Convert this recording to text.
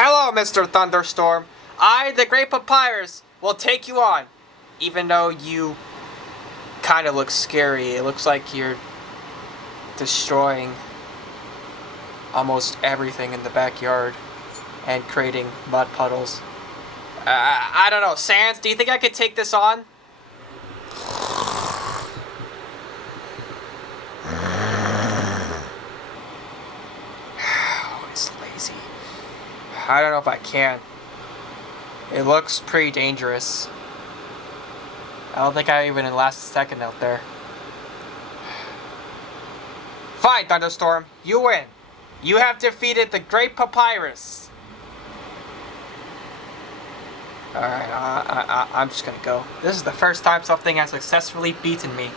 Hello, Mr. Thunderstorm. I, the Great Papyrus, will take you on. Even though you kind of look scary. It looks like you're destroying almost everything in the backyard and creating mud puddles. I don't know. Sans, do you think I could take this on? Oh, it's lazy. I don't know if I can. It looks pretty dangerous. I don't think I even last a second out there. Fine, Thunderstorm. You win. You have defeated the Great Papyrus. Alright, I'm just gonna go. This is the first time something has successfully beaten me.